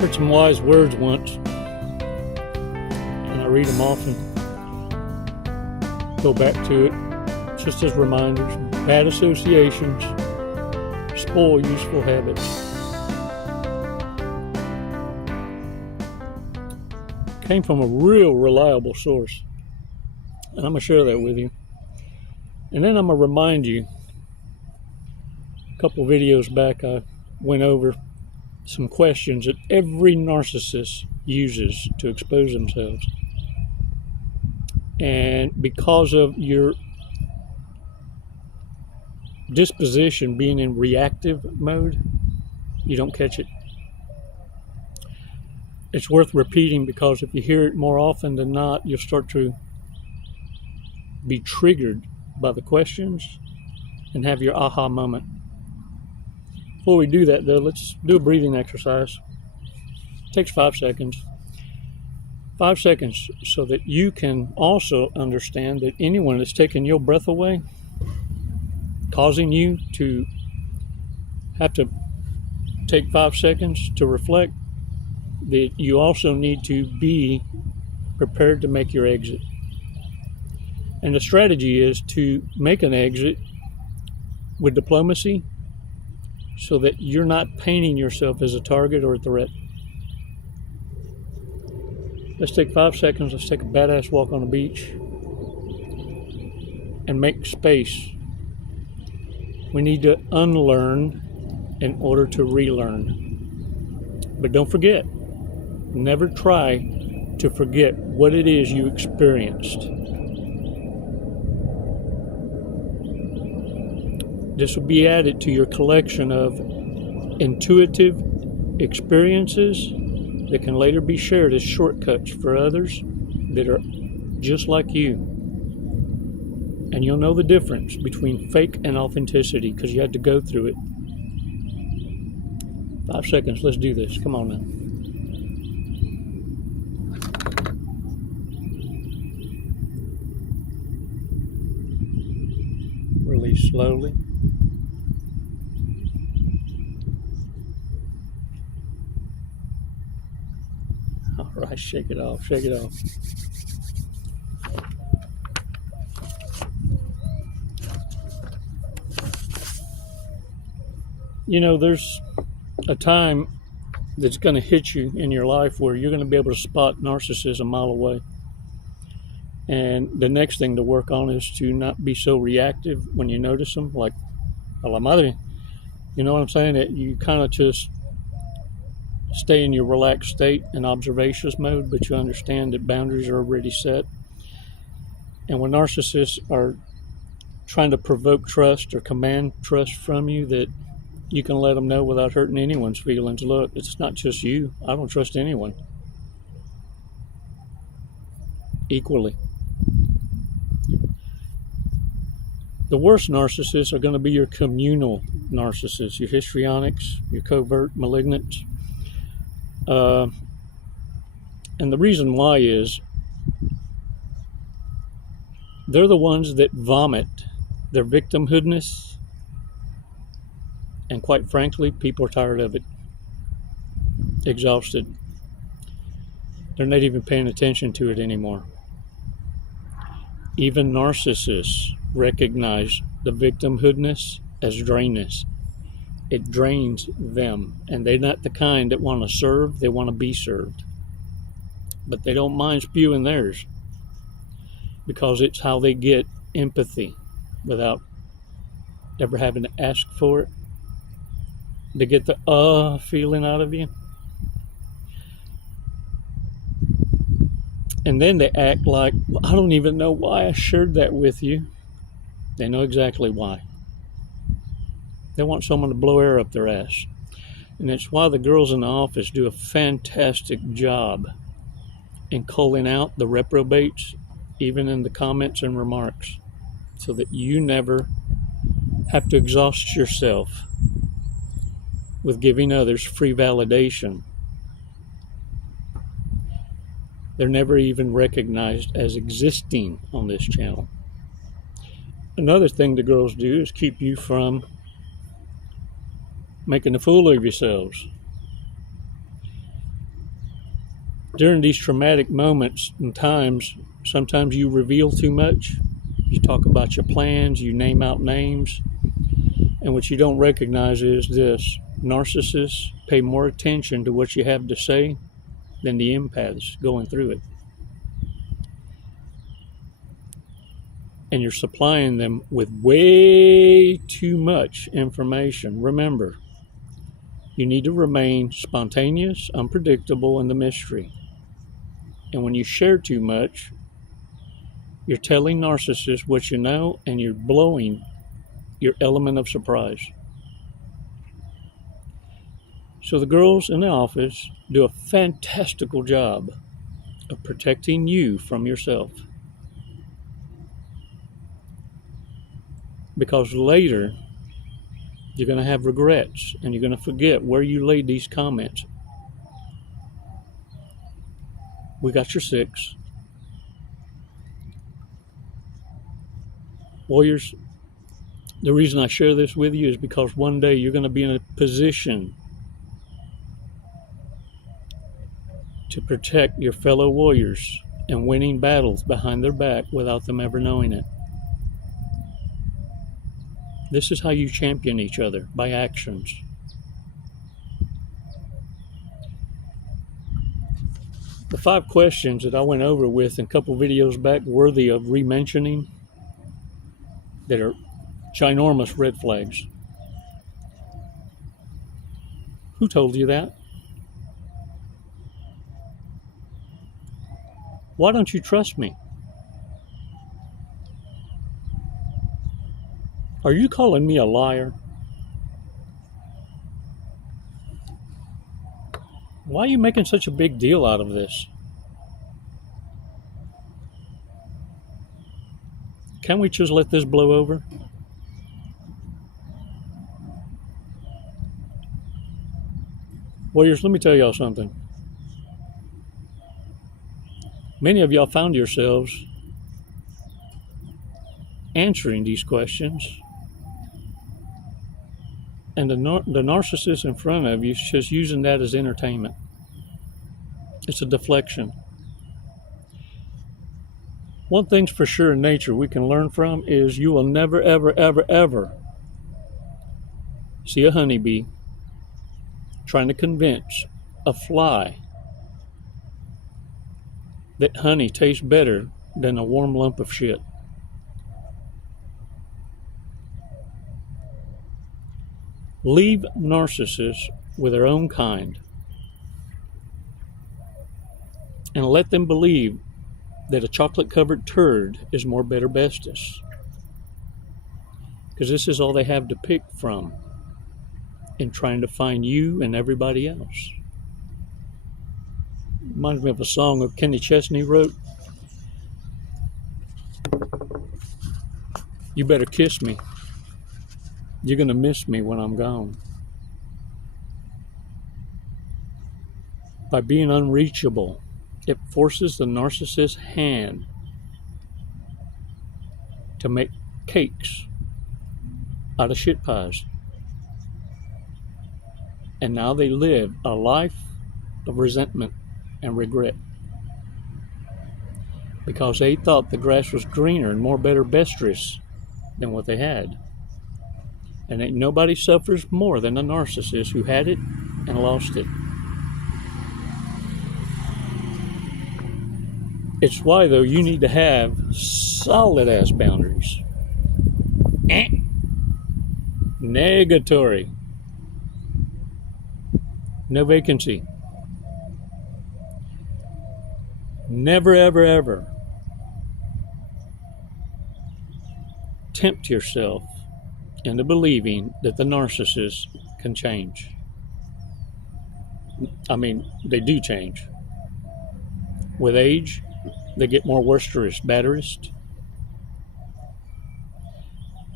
Heard some wise words once, and I read them often. Go back to it just as reminders. Bad associations spoil useful habits. Came from a real reliable source, and I'm going to share that with you. And then I'm going to remind you, a couple videos back I went over some questions that every narcissist uses to expose themselves. And because of your disposition being in reactive mode, you don't catch it. It's worth repeating, because if you hear it more often than not, you'll start to be triggered by the questions and have your aha moment. Before we do that, though, let's do a breathing exercise. It takes 5 seconds. 5 seconds so that you can also understand that anyone that's taking your breath away, causing you to have to take 5 seconds to reflect, that you also need to be prepared to make your exit. And the strategy is to make an exit with diplomacy so that you're not painting yourself as a target or a threat. Let's take 5 seconds. Let's take a badass walk on the beach and make space. We need to unlearn in order to relearn. But don't forget, never try to forget what it is you experienced. This will be added to your collection of intuitive experiences that can later be shared as shortcuts for others that are just like you. And you'll know the difference between fake and authenticity because you had to go through it. 5 seconds, let's do this. Come on now. Release slowly. All right, shake it off, shake it off. You know, there's a time that's going to hit you in your life where you're going to be able to spot narcissists a mile away. And the next thing to work on is to not be so reactive when you notice them, like a la madre. You know what I'm saying? That you kind of just stay in your relaxed state and observations mode, but you understand that boundaries are already set. And when narcissists are trying to provoke trust or command trust from you, that you can let them know without hurting anyone's feelings. Look, it's not just you. I don't trust anyone. Equally. The worst narcissists are going to be your communal narcissists, your histrionics, your covert malignants. And the reason why is they're the ones that vomit their victimhoodness, and quite frankly, people are tired of it, exhausted. They're not even paying attention to it anymore. Even narcissists recognize the victimhoodness as drainness. It drains them, and they're not the kind that want to serve, they want to be served. But they don't mind spewing theirs because it's how they get empathy without ever having to ask for it. They get the feeling out of you. And then they act like, well, I don't even know why I shared that with you. They know exactly why. They want someone to blow air up their ass. And it's why the girls in the office do a fantastic job in calling out the reprobates, even in the comments and remarks, so that you never have to exhaust yourself with giving others free validation. They're never even recognized as existing on this channel. Another thing the girls do is keep you from making a fool of yourselves. During these traumatic moments and times, sometimes you reveal too much. You talk about your plans, you name out names. And what you don't recognize is this: narcissists pay more attention to what you have to say than the empaths going through it. And you're supplying them with way too much information. Remember, you need to remain spontaneous, unpredictable, and the mystery. And when you share too much, you're telling narcissists what you know, and you're blowing your element of surprise. So the girls in the office do a fantastical job of protecting you from yourself. Because later, you're going to have regrets, and you're going to forget where you laid these comments. We got your 6. Warriors, the reason I share this with you is because one day you're going to be in a position to protect your fellow warriors and winning battles behind their back without them ever knowing it. This is how you champion each other, by actions. The 5 questions that I went over with in a couple videos back, worthy of re-mentioning, that are ginormous red flags. Who told you that? Why don't you trust me? Are you calling me a liar? Why are you making such a big deal out of this? Can't we just let this blow over? Warriors, let me tell y'all something. Many of y'all found yourselves answering these questions, and the narcissist in front of you is just using that as entertainment. It's a deflection. One thing's for sure in nature we can learn from is you will never, ever, ever, ever see a honeybee trying to convince a fly that honey tastes better than a warm lump of shit. Leave narcissists with their own kind and let them believe that a chocolate-covered turd is more better bestest. Because this is all they have to pick from in trying to find you and everybody else. Reminds me of a song that Kenny Chesney wrote. You better kiss me. You're going to miss me when I'm gone. By being unreachable, it forces the narcissist's hand to make cakes out of shit pies. And now they live a life of resentment and regret because they thought the grass was greener and more better bestress than what they had. And ain't nobody suffers more than a narcissist who had it and lost it. It's why, though, you need to have solid-ass boundaries. Negatory. No vacancy. Never, ever, ever tempt yourself into believing that the narcissist can change. I mean, they do change. With age, they get more worsterous, batterist.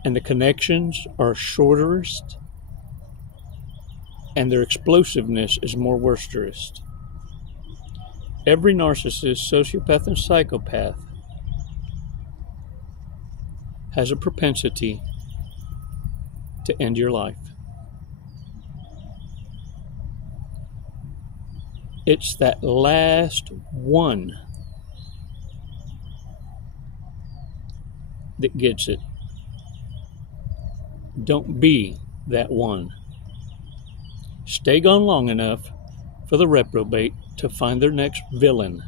And the connections are shorterest. And their explosiveness is more worsterous. Every narcissist, sociopath, and psychopath has a propensity to end your life. It's that last one that gets it. Don't be that one. Stay gone long enough for the reprobate to find their next villain.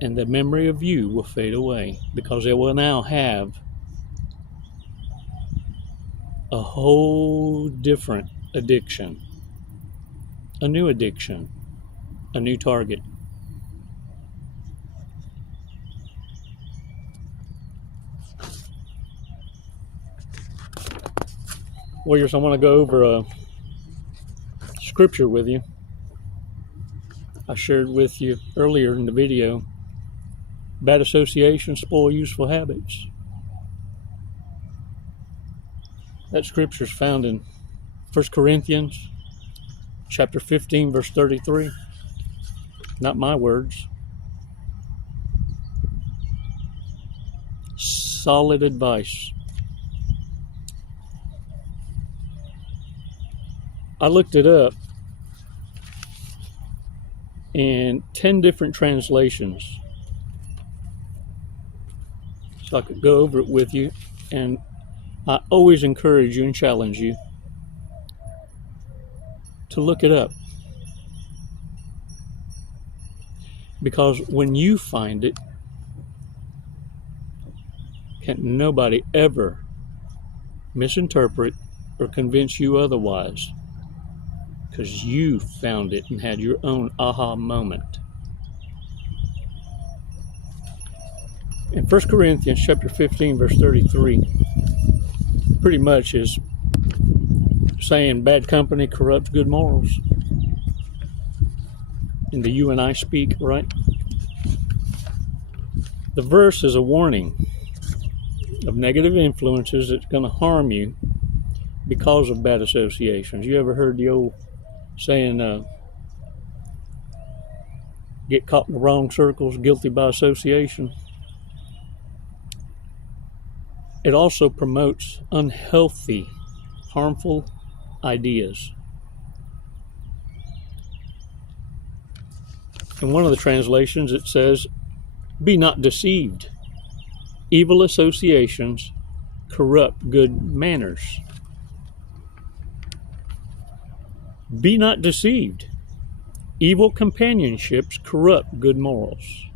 And the memory of you will fade away, because they will now have a whole different addiction, a new addiction, a new target. Warriors, I want to go over a scripture with you. I shared with you earlier in the video. Bad associations spoil useful habits. That scripture is found in 1 Corinthians chapter 15, verse 33. Not my words. Solid advice. I looked it up in 10 different translations, so I could go over it with you. And I always encourage you and challenge you to look it up, because when you find it, can't nobody ever misinterpret or convince you otherwise, because you found it and had your own aha moment. In 1 Corinthians chapter 15, verse 33, pretty much is saying bad company corrupts good morals. In the you and I speak, right? The verse is a warning of negative influences that's going to harm you because of bad associations. You ever heard the old saying, get caught in the wrong circles, guilty by association? It also promotes unhealthy, harmful ideas. In one of the translations it says, be not deceived. Evil associations corrupt good manners. Be not deceived. Evil companionships corrupt good morals.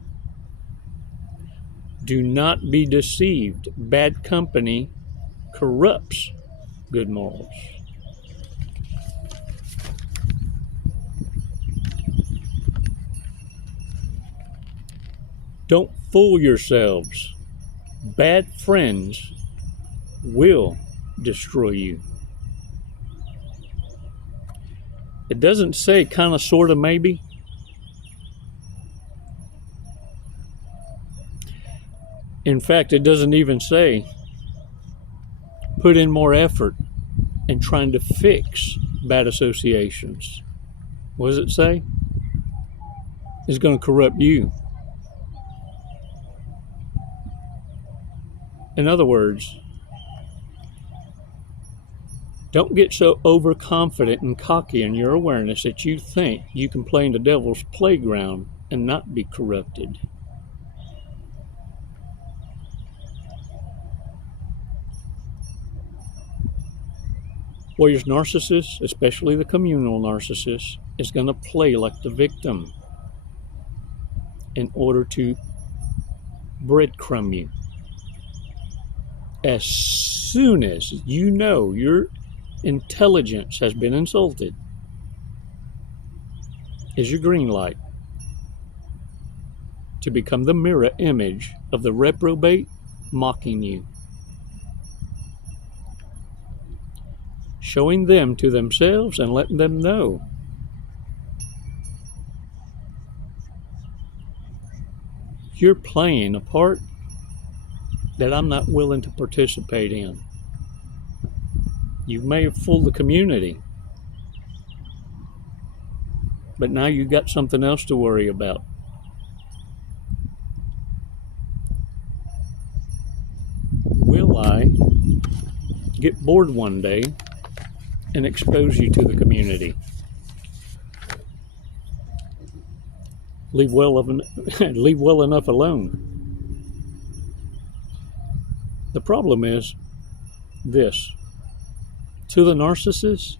Do not be deceived. Bad company corrupts good morals. Don't fool yourselves. Bad friends will destroy you. It doesn't say kind of, sort of, maybe. In fact, it doesn't even say put in more effort in trying to fix bad associations. What does it say? It's going to corrupt you. In other words, don't get so overconfident and cocky in your awareness that you think you can play in the devil's playground and not be corrupted. Warriors, narcissists, especially the communal narcissist, is going to play like the victim in order to breadcrumb you. As soon as you know your intelligence has been insulted, is your green light to become the mirror image of the reprobate mocking you, showing them to themselves and letting them know you're playing a part that I'm not willing to participate in. You may have fooled the community, but now you've got something else to worry about. Will I get bored one day and expose you to the community. Leave well enough alone. The problem is this. To the narcissist,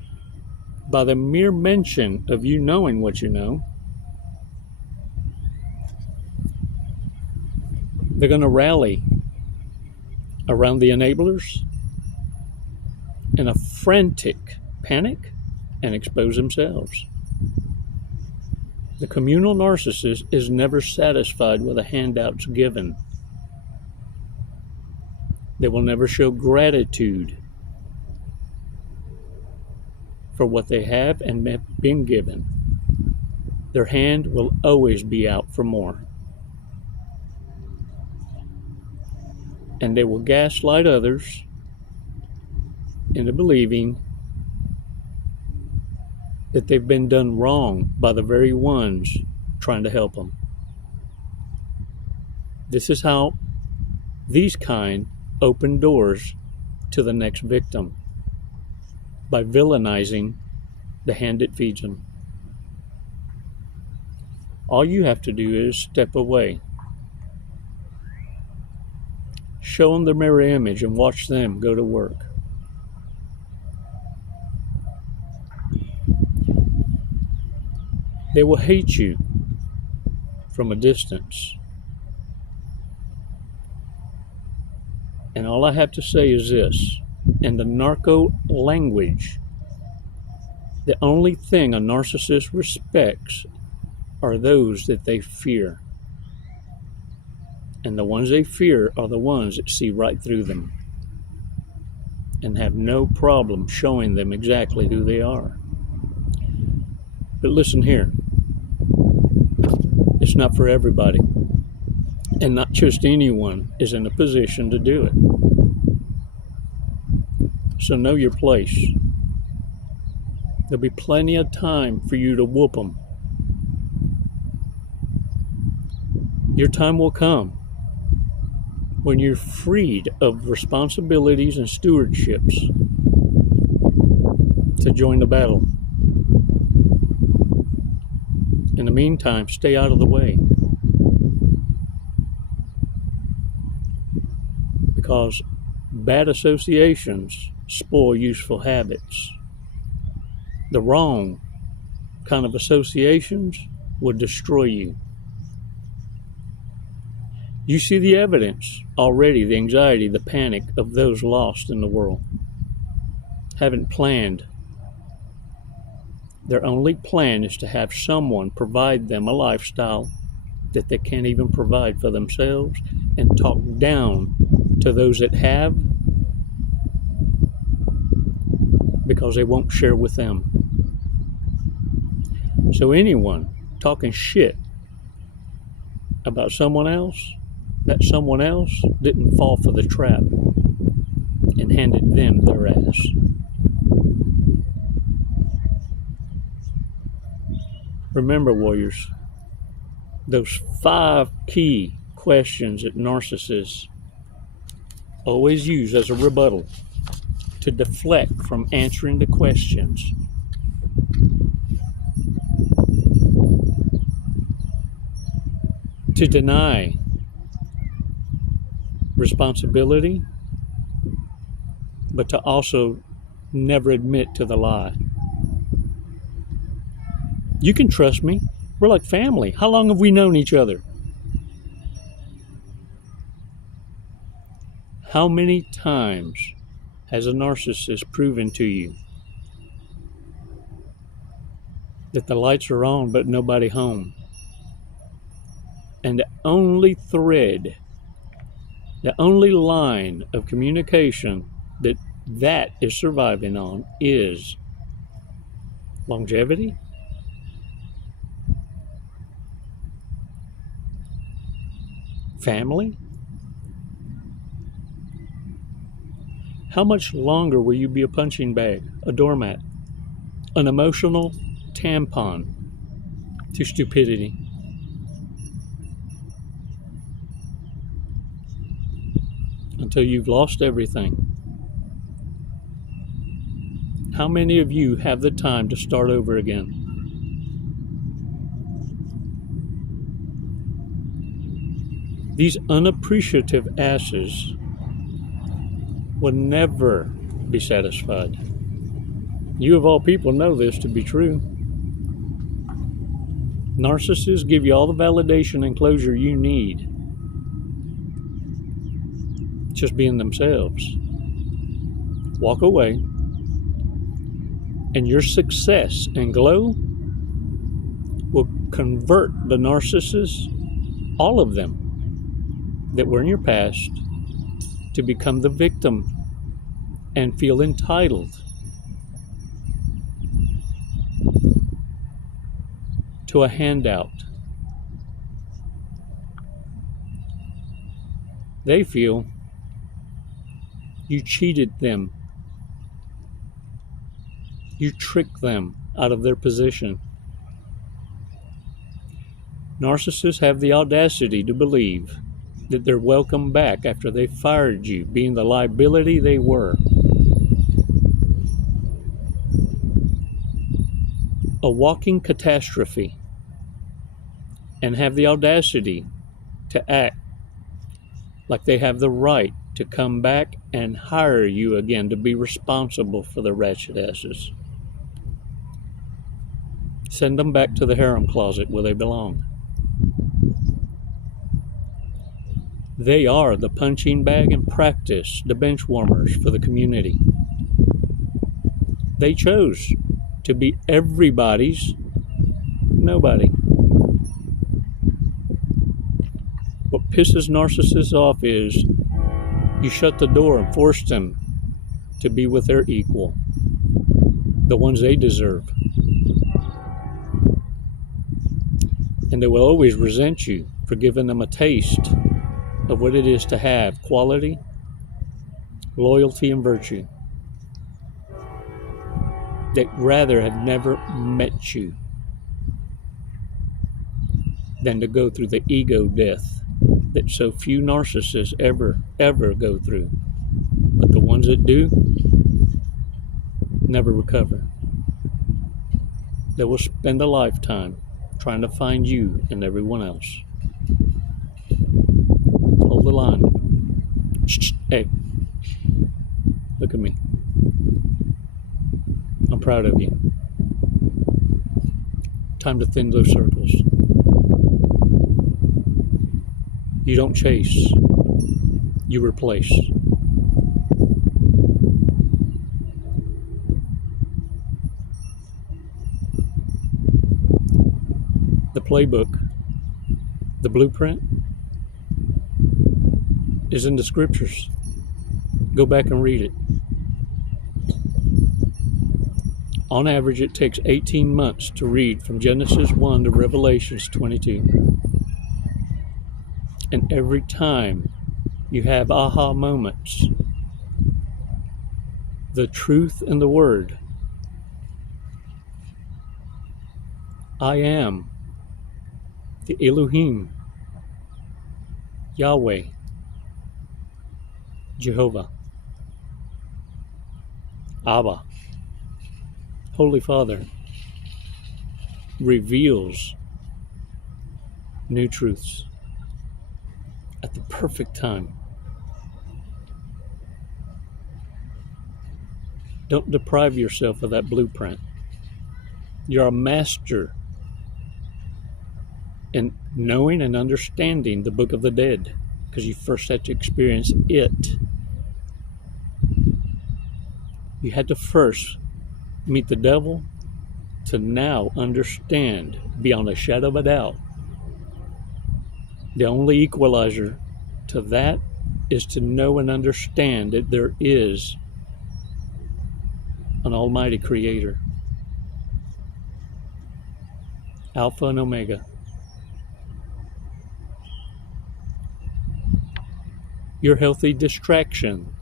by the mere mention of you knowing what you know, they're going to rally around the enablers in a frantic panic and expose themselves. The communal narcissist is never satisfied with the handouts given. They will never show gratitude for what they have and have been given. Their hand will always be out for more. And they will gaslight others into believing that they've been done wrong by the very ones trying to help them. This is how these kind open doors to the next victim, by villainizing the hand that feeds them. All you have to do is step away. Show them the mirror image and watch them go to work. They will hate you from a distance. And all I have to say is this. In the narco language, the only thing a narcissist respects are those that they fear. And the ones they fear are the ones that see right through them and have no problem showing them exactly who they are. But listen here. It's not for everybody. And not just anyone is in a position to do it. So know your place. There'll be plenty of time for you to whoop them. Your time will come when you're freed of responsibilities and stewardships to join the battle. In the meantime, stay out of the way. Because bad associations spoil useful habits. The wrong kind of associations will destroy you. You see the evidence already, the anxiety, the panic of those lost in the world. Haven't planned. Their only plan is to have someone provide them a lifestyle that they can't even provide for themselves, and talk down to those that have because they won't share with them. So anyone talking shit about someone else, that someone else didn't fall for the trap and handed them their ass. Remember, warriors, those 5 key questions that narcissists always use as a rebuttal to deflect from answering the questions. To deny responsibility, but to also never admit to the lie. You can trust me. We're like family. How long have we known each other? How many times has a narcissist proven to you that the lights are on but nobody home? And the only thread, the only line of communication that is surviving on is longevity, family. How much longer will you be a punching bag, a doormat, an emotional tampon to stupidity? Until you've lost everything. How many of you have the time to start over again? These unappreciative asses will never be satisfied. You of all people know this to be true. Narcissists give you all the validation and closure you need. Just being themselves. Walk away, and your success and glow will convert the narcissists, all of them that were in your past, to become the victim and feel entitled to a handout. They feel you cheated them. You tricked them out of their position. Narcissists have the audacity to believe that they're welcome back after they fired you, being the liability they were. A walking catastrophe, and have the audacity to act like they have the right to come back and hire you again to be responsible for the wretched asses. Send them back to the harem closet where they belong. They are the punching bag and practice, the bench warmers for the community. They chose to be everybody's nobody. What pisses narcissists off is you shut the door and force them to be with their equal, the ones they deserve. And they will always resent you for giving them a taste of what it is to have quality, loyalty, and virtue. They'd rather have never met you than to go through the ego death that so few narcissists ever go through. But the ones that do never recover. They will spend a lifetime trying to find you and everyone else. Hold the line. Hey, look at me. I'm proud of you. Time to thin those circles. You don't chase, you replace. The playbook, the blueprint, is in the scriptures. Go back and read it. On average, it takes 18 months to read from Genesis 1 to Revelations 22. And every time you have aha moments, the truth and the word, I am the Elohim, Yahweh, Jehovah, Abba, Holy Father, reveals new truths at the perfect time. Don't deprive yourself of that blueprint. You're a master in knowing and understanding the Book of the Dead, because you first had to experience it. You had to first meet the devil to now understand beyond a shadow of a doubt. The only equalizer to that is to know and understand that there is an almighty creator, Alpha and Omega. Your healthy distraction,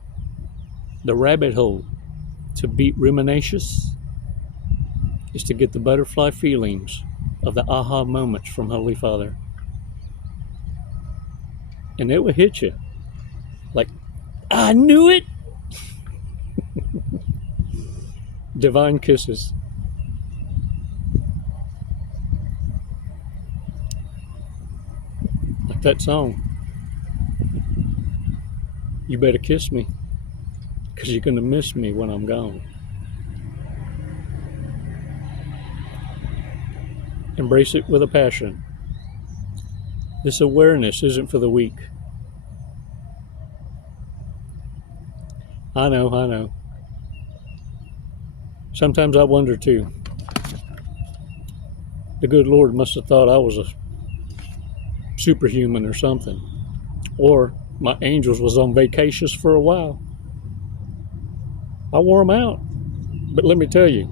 the rabbit hole to beat ruminations, is to get the butterfly feelings of the aha moments from Holy Father. And it will hit you like, I knew it. Divine kisses. Like that song. You better kiss me, 'cause you're gonna miss me when I'm gone. Embrace it with a passion. This awareness isn't for the weak. I know. Sometimes I wonder too. The good Lord must have thought I was a superhuman or something. Or my angels was on vacations for a while. I wore them out. But let me tell you,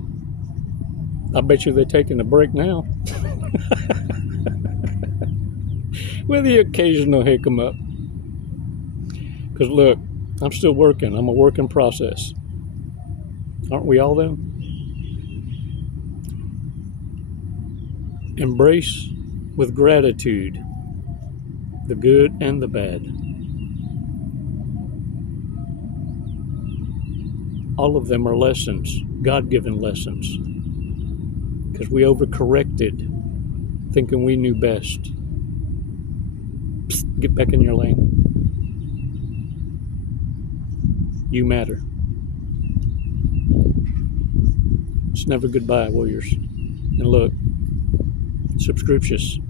I bet you they're taking a break now. With the occasional hiccup up. Because look, I'm still working. I'm a work in process. Aren't we all though? Embrace with gratitude the good and the bad. All of them are lessons, God-given lessons. Because we overcorrected, thinking we knew best. Psst, get back in your lane. You matter. It's never goodbye, warriors. And look, subscriptions.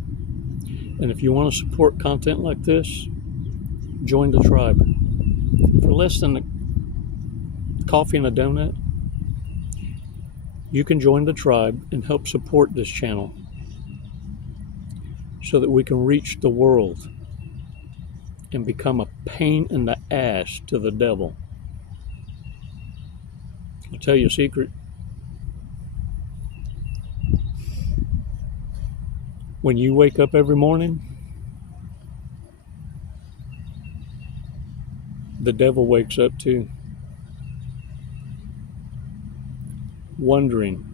And if you want to support content like this, join the tribe. For less than a coffee and a donut, you can join the tribe and help support this channel so that we can reach the world and become a pain in the ass to the devil. I'll tell you a secret. When you wake up every morning, the devil wakes up too, wondering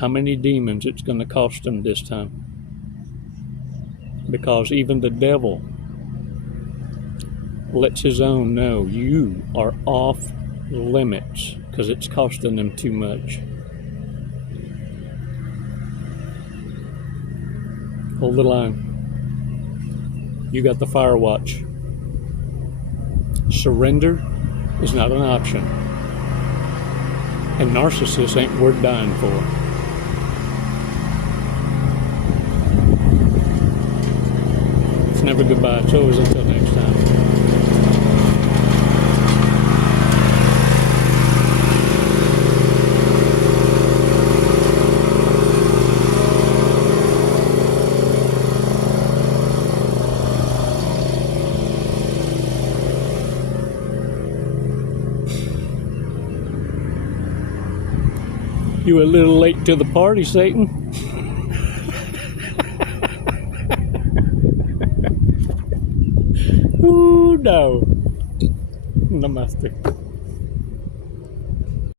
how many demons it's going to cost him this time. Because even the devil lets his own know you are off limits because it's costing them too much. Hold the line. You got the fire watch. Surrender is not an option. And narcissists ain't worth dying for. It's never goodbye. It's always until next time. You a little late to the party, Satan. Ooh, no. Namaste.